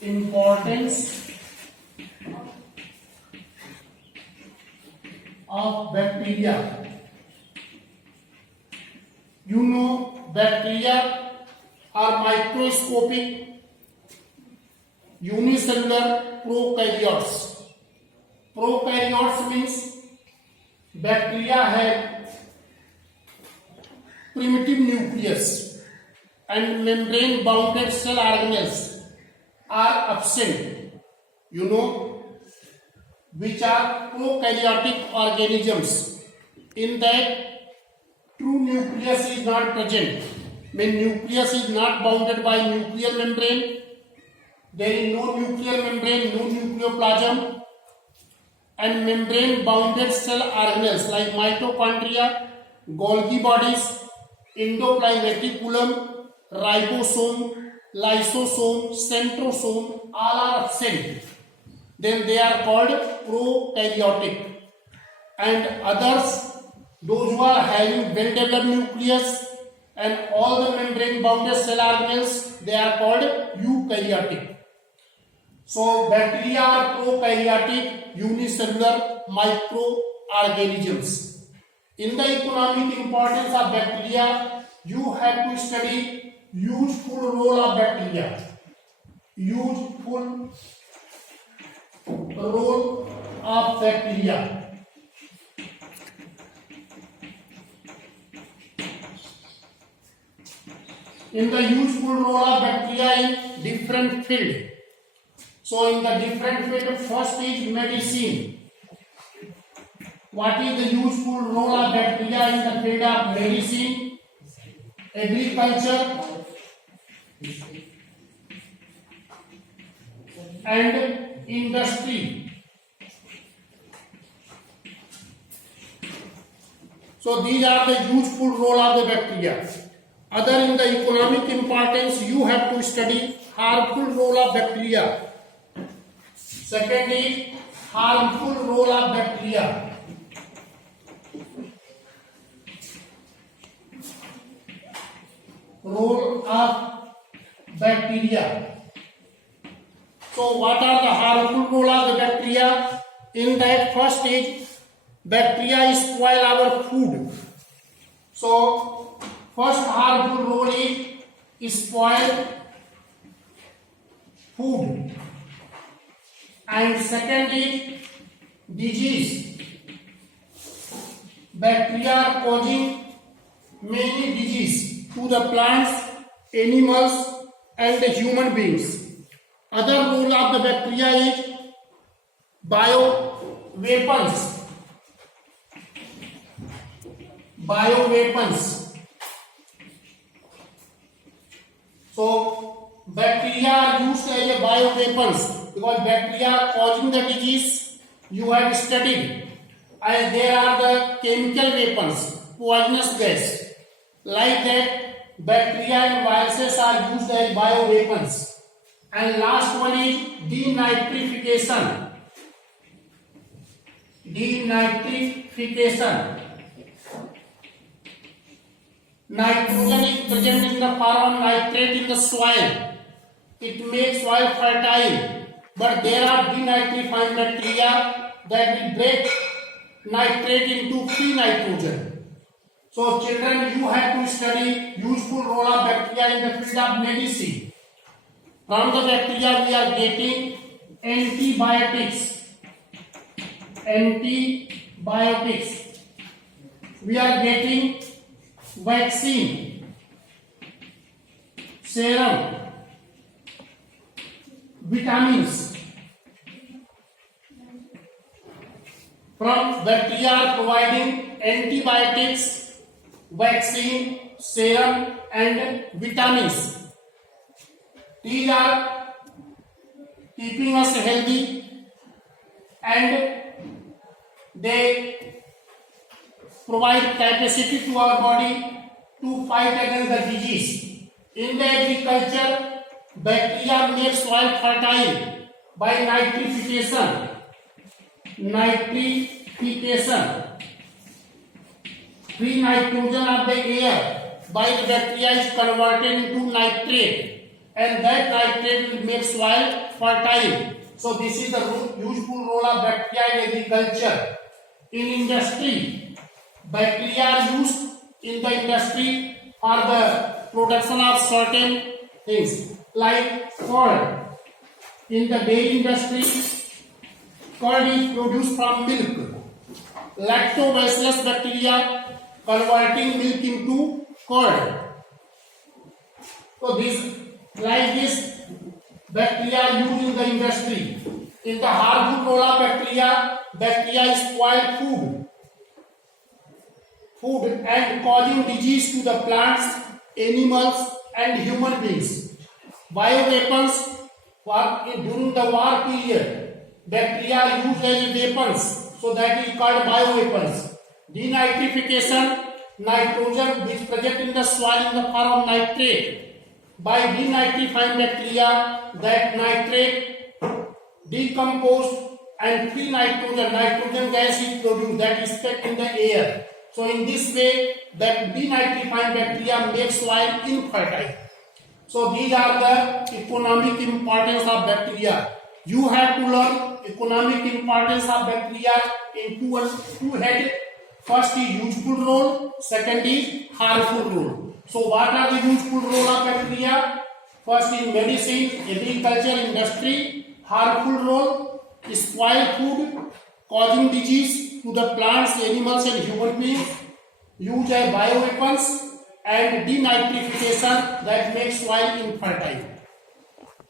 Importance of bacteria. You know, bacteria are microscopic unicellular prokaryotes. Prokaryotes means bacteria have primitive nucleus and membrane bounded cell organelles are absent. You know, which are prokaryotic organisms. In that, true nucleus is not present. When nucleus is not bounded by nuclear membrane, there is no nuclear membrane, no nucleoplasm, and membrane bounded cell organelles like mitochondria, Golgi bodies, endocrine reticulum, ribosome, lysosome, centrosome, all are absent. Then they are called prokaryotic. And others, those who are having well developed nucleus and all the membrane bounded cell organelles, they are called eukaryotic. So bacteria are prokaryotic unicellular microorganisms. In the economic importance of bacteria, you have to study useful role of bacteria. Useful role of bacteria. In the useful role of bacteria in different field. So in the different field, first is medicine. What is the useful role of bacteria in the field of medicine, agriculture, and industry? So these are the useful role of the bacteria. Other in the economic importance, you have to study harmful role of bacteria. Second is harmful role of bacteria. Role of bacteria. So what are the harmful role of the bacteria? In that, first is bacteria spoil our food. So first harmful role is spoil food. And second is disease. Bacteria are causing many disease to the plants, animals, and the human beings. Other role of the bacteria is bioweapons. Bioweapons. So bacteria are used as a bioweapons because bacteria are causing the disease you have studied, and there are the chemical weapons, poisonous gas. Like that, bacteria and viruses are used as bioweapons. And last one is denitrification. Denitrification. Nitrogen is present in the form of nitrate in the soil. It makes soil fertile. But there are denitrifying bacteria that will break nitrate into free nitrogen. So children, you have to study useful role of bacteria in the field of medicine. From the bacteria we are getting antibiotics. Antibiotics. We are getting vaccine, serum, vitamins. From bacteria are providing antibiotics, vaccine, serum, and vitamins. These are keeping us healthy, and they provide capacity to our body to fight against the disease. In the agriculture, bacteria make soil fertile by nitrification. Nitrification. Free nitrogen of the air by the bacteria is converted into nitrate, and that nitrate will make soil fertile. So this is the useful role of bacteria in agriculture. In industry, bacteria are used in the industry for the production of certain things like curd. In the dairy industry, curd is produced from milk. Lactobacillus bacteria converting milk into curd. So this bacteria are used in the industry. In the harmful role of bacteria spoil food and causing disease to the plants, animals and human beings. Bioweapons during the war period, bacteria are used as weapons, so that is called bioweapons. Denitrification, nitrogen which present in the soil in the form of nitrate. By denitrifying bacteria, that nitrate decomposed and free nitrogen gas is produced, that is kept in the air. So in this way, that denitrifying bacteria makes soil infertile. So these are the economic importance of bacteria. You have to learn economic importance of bacteria in two heads. First is useful role, second is harmful role. So what are the useful role of bacteria? First in medicine, agriculture, industry. Harmful role is spoil food, causing disease to the plants, animals and human beings. Used as bioweapons and denitrification that makes soil infertile.